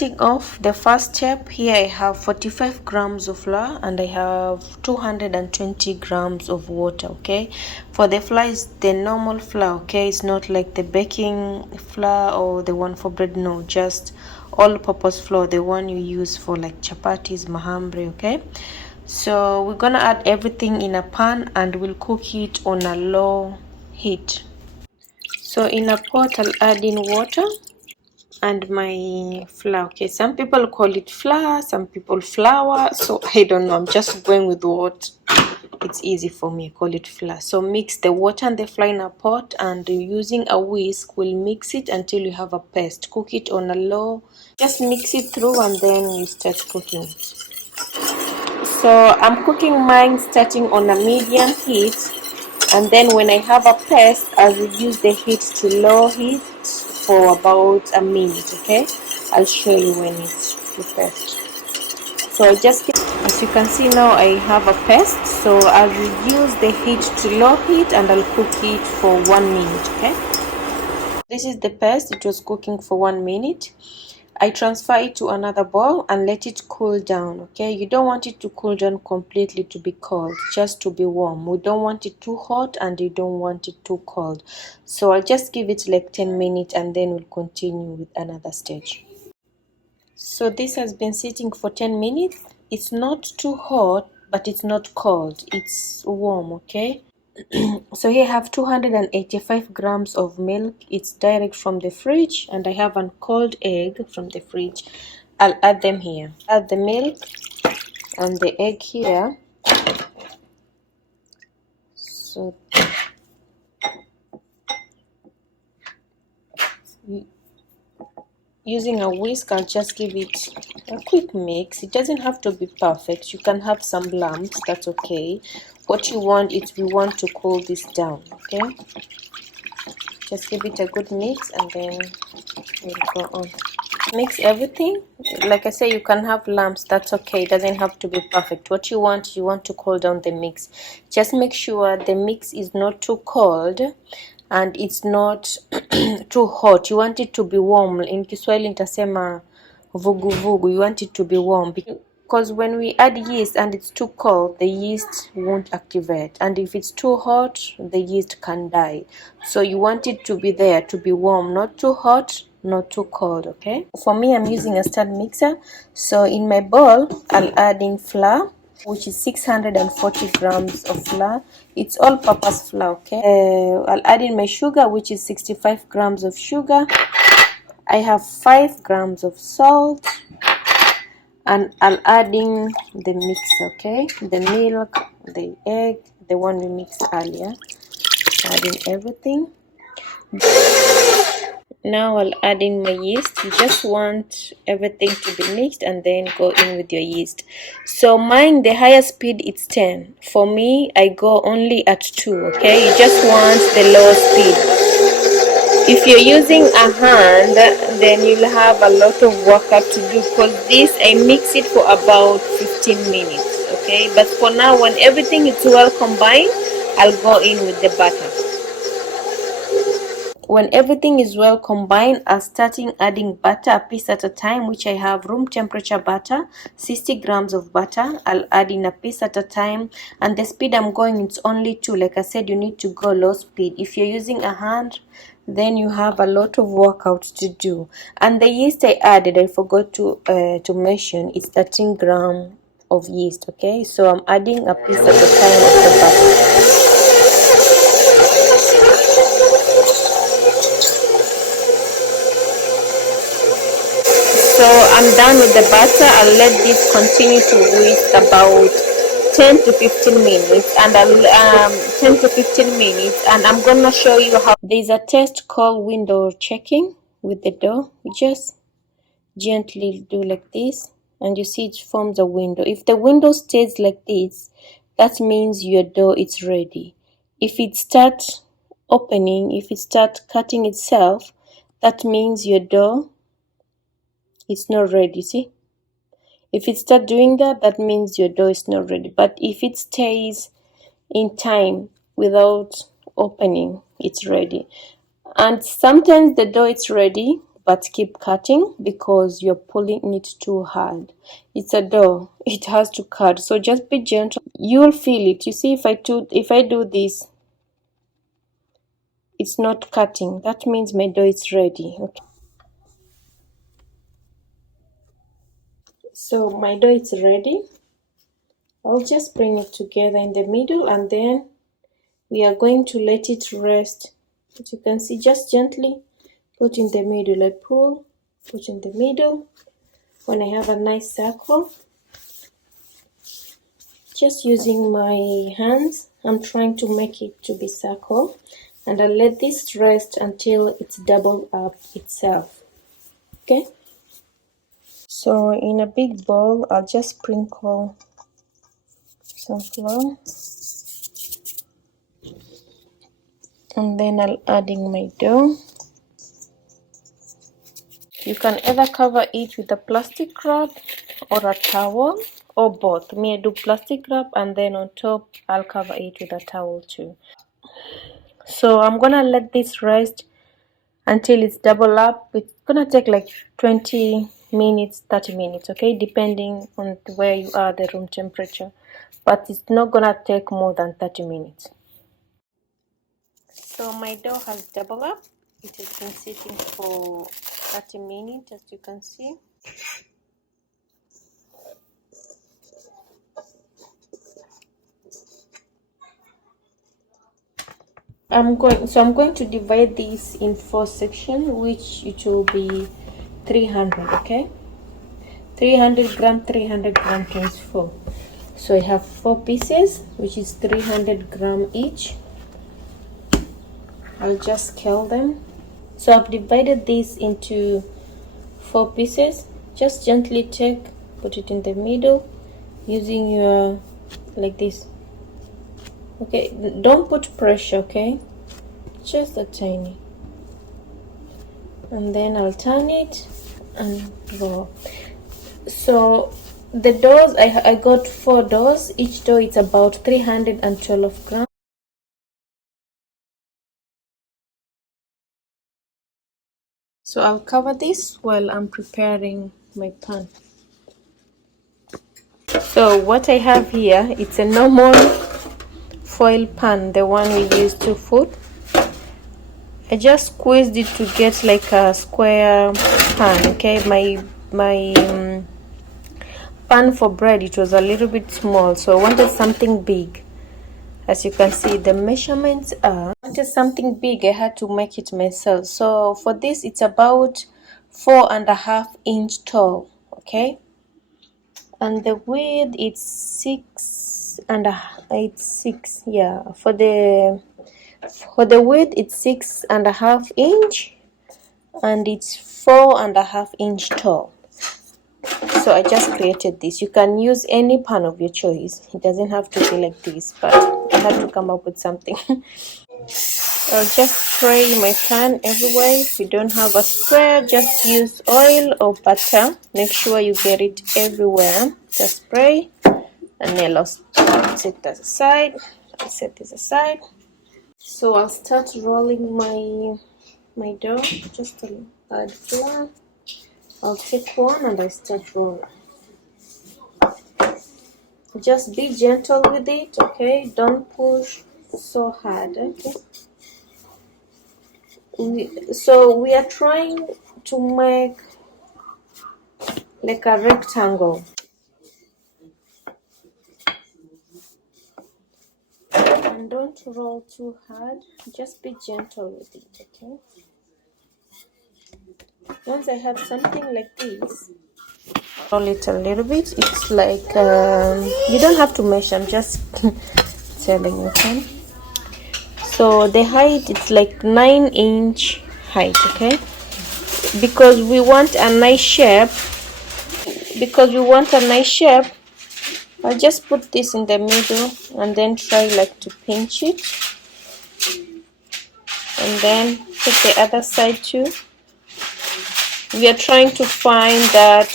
starting off the first step, here I have 45 grams of flour and I have 220 grams of water. Okay, for the flour is the normal flour. Okay, it's not like the baking flour or the one for bread. No, just all-purpose flour, the one you use for like chapatis, mahamri. Okay, so we're gonna add everything in a pan and we'll cook it on a low heat. So in a pot I'll add in water and my flour. Okay, some people call it flour, some people flour, so I don't know, I'm just going with what it's easy for me. I call it flour. So mix the water and the flour in a pot, and using a whisk we'll mix it until you have a paste. Cook it on a low, just mix it through and then you start cooking it. So I'm cooking mine starting on a medium heat, and then when I have a paste I'll reduce the heat to low heat for about a minute. Okay, I'll show you when it's prepared. So I just keep, as you can see now I have a paste, so I'll reduce the heat to low heat and I'll cook it for 1 minute. Okay, this is the paste. It was cooking for 1 minute. I transfer it to another bowl and let it cool down. Okay, you don't want it to cool down completely to be cold, just to be warm. We don't want it too hot and you don't want it too cold. So I'll just give it like 10 minutes and then we'll continue with another stage. So this has been sitting for 10 minutes. It's not too hot, but it's not cold. It's warm. Okay. So here I have 285 grams of milk. It's direct from the fridge, and I have a cold egg from the fridge. I'll add them here. Add the milk and the egg here. So using a whisk, I'll just give it a quick mix. It doesn't have to be perfect. You can have some lumps, that's okay. What you want is, we want to cool this down. Okay, just give it a good mix and then we'll go on. Mix everything. Like I say, you can have lumps, that's okay. It doesn't have to be perfect. What you want to cool down the mix. Just make sure the mix is not too cold and it's not too hot. You want it to be warm. In Kiswahili nitasema vugu vugu. You want it to be warm because when we add yeast and it's too cold, the yeast won't activate, and if it's too hot, the yeast can die. So you want it to be there, to be warm, not too hot, not too cold. Okay, for me I'm using a stand mixer. So in my bowl I'll add in flour, which is 640 grams of flour. It's all-purpose flour. Okay, I'll add in my sugar, which is 65 grams of sugar. I have 5 grams of salt, and I'll add in the mix. Okay, the milk, the egg, the one we mixed earlier. Add in everything. Now I'll add in my yeast. You just want everything to be mixed and then go in with your yeast. So mine, the higher speed, it's 10. For me, I go only at 2. Okay, you just want the low speed. If you're using a hand, then you'll have a lot of work up to do, because this I mix it for about 15 minutes. Okay, but for now, when everything is well combined, I'll go in with the butter. When everything is well combined, I'll start adding butter a piece at a time, which I have room temperature butter, 60 grams of butter. I'll add in a piece at a time, and the speed I'm going, it's only 2. Like I said, you need to go low speed. If you're using a hand, then you have a lot of workout to do. And the yeast I added, I forgot to mention, it's 13 grams of yeast. Okay, so I'm adding a piece at a time of the butter. So I'm done with the butter. I'll let this continue to whisk about 10 to 15 minutes, and I'll 10 to 15 minutes, and I'm gonna show you how. There's a test called window checking with the dough. You just gently do like this, and you see it forms a window. If the window stays like this, that means your dough is ready. If it starts opening, if it starts cutting itself, that means your dough it's not ready. See, if it starts doing that, that means your dough is not ready. But if it stays in time without opening, it's ready. And sometimes the dough is ready, but keep cutting because you're pulling it too hard. It's a dough, it has to cut, so just be gentle. You'll feel it. You see, if I do this, it's not cutting. That means my dough is ready. Okay, so my dough is ready. I'll just bring it together in the middle, and then we are going to let it rest. As you can see, just gently put in the middle. I pull, put in the middle. When I have a nice circle, just using my hands, I'm trying to make it to be circle, and I'll let this rest until it's doubled up itself. Okay, so in a big bowl, I'll just sprinkle some flour, and then I'll add in my dough. You can either cover it with a plastic wrap or a towel, or both. Me, I do plastic wrap, and then on top I'll cover it with a towel too. So I'm gonna let this rest until it's double up. It's gonna take like 20 minutes, 30 minutes, okay, depending on where you are, the room temperature, but it's not gonna take more than 30 minutes. So my dough has doubled up. It has been sitting for 30 minutes, as you can see. I'm going to divide this in 4 sections, which it will be 300, okay? 300 gram, 300 gram times 4. So I have 4 pieces, which is 300 gram each. I'll just scale them. So I've divided this into 4 pieces. Just gently put it in the middle using your, like this. Okay, don't put pressure, okay? Just a tiny. And then I'll turn it and roll. So the doughs, I got 4 doughs. Each dough is about 312 grams. So I'll cover this while I'm preparing my pan. So what I have here, it's a normal foil pan, the one we use to food. I just squeezed it to get like a square pan, okay? My pan for bread, it was a little bit small, so I wanted something big. As you can see, the measurements are, I wanted something big, I had to make it myself. So for this, it's about 4.5 inch tall, okay? And the width, it's 6, yeah. For the width, it's 6.5 inch, and it's 4.5 inch tall. So I just created this. You can use any pan of your choice. It doesn't have to be like this, but I have to come up with something. I'll just spray my pan everywhere. If you don't have a sprayer, just use oil or butter. Make sure you get it everywhere. Just spray, and then I'll set this aside. I'll set this aside. So I'll start rolling my dough. Just to add flour. I'll take one and I start rolling. Just be gentle with it, okay? Don't push so hard, okay? So we are trying to make like a rectangle. And don't roll too hard. Just be gentle with it, okay? Once I have something like this, roll it a little bit. It's like you don't have to measure. I'm just telling you, okay? So the height, it's like 9 inch height, okay? Because we want a nice shape. I'll just put this in the middle and then try like to pinch it, and then put the other side too. We are trying to find that,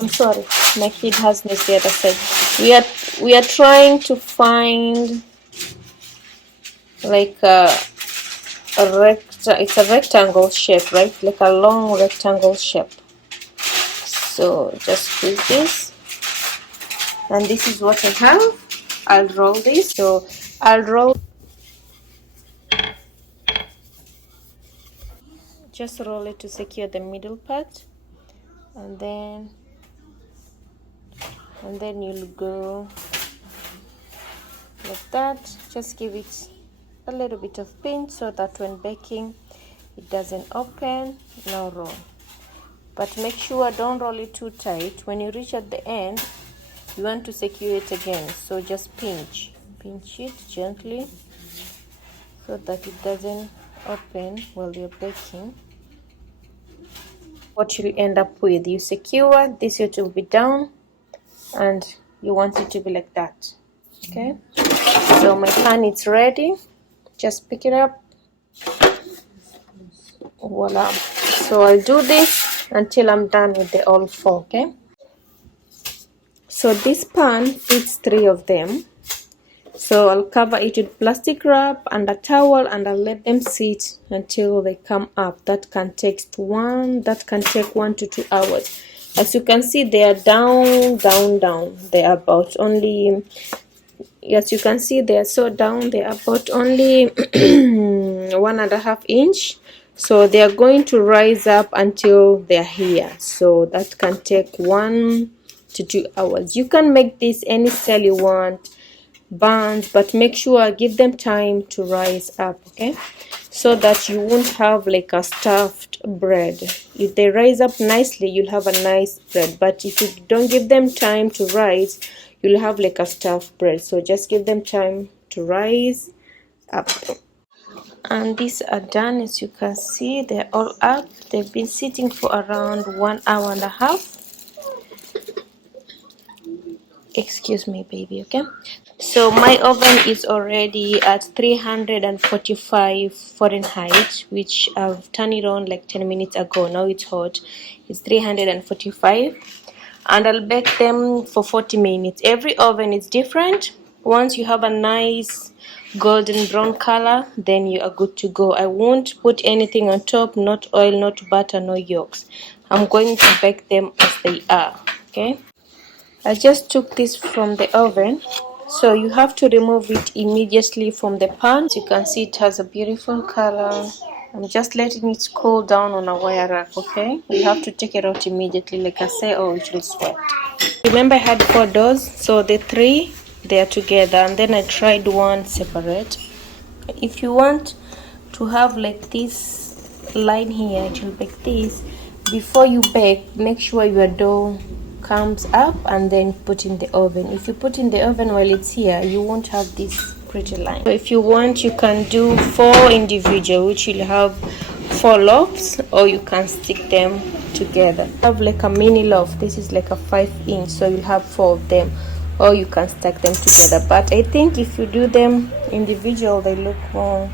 I'm sorry, my kid has missed the other side. We are trying to find like a it's a rectangle shape, right? Like a long rectangle shape. So just do this, and this is what I have. I'll roll this. So I'll roll, just roll it to secure the middle part, and then you'll go like that. Just give it a little bit of pinch so that when baking it doesn't open. Now roll, but make sure don't roll it too tight. When you reach at the end, you want to secure it again, so just pinch it gently so that it doesn't open while you're baking. What you'll end up with, you secure this, it will be down, and you want it to be like that. Okay, so my pan is ready. Just pick it up. Voila. So I'll do this until I'm done with the all four. Okay, so this pan fits 3 of them, so I'll cover it with plastic wrap and a towel, and I'll let them sit until they come up. That can take 1 to 2 hours. As you can see, they are down. They are about only, as you can see, they are so down. They are about only 1.5 inch. So they are going to rise up until they are here. So that can take 1 to 2 hours. You can make this any style you want, buns, but make sure give them time to rise up, okay, so that you won't have like a stuffed bread. If they rise up nicely, you'll have a nice bread, but if you don't give them time to rise, you'll have like a stuffed bread. So just give them time to rise up. And these are done. As you can see, they're all up. They've been sitting for around 1.5 hours. Excuse me, baby. Okay, so my oven is already at 345 Fahrenheit, which I've turned it on like 10 minutes ago. Now it's hot. It's 345, and I'll bake them for 40 minutes. Every oven is different. Once you have a nice golden brown color, then you are good to go. I won't put anything on top, not oil, not butter, no yolks. I'm going to bake them as they are. Okay, I just took this from the oven, so you have to remove it immediately from the pan. As you can see, it has a beautiful color. I'm just letting it cool down on a wire rack. Okay, you have to take it out immediately, like I say, or it will sweat. Remember, I had 4 doughs, so the 3 they are together, and then I tried one separate. If you want to have like this line here, it will bake this. Before you bake, make sure your dough comes up and then put in the oven. If you put in the oven while it's here, you won't have this pretty line. So if you want, you can do 4 individual, which will have 4 loaves, or you can stick them together. Have like a mini loaf. This is like a 5 inch, so you'll have 4 of them, or you can stack them together. But I think if you do them individual, they look more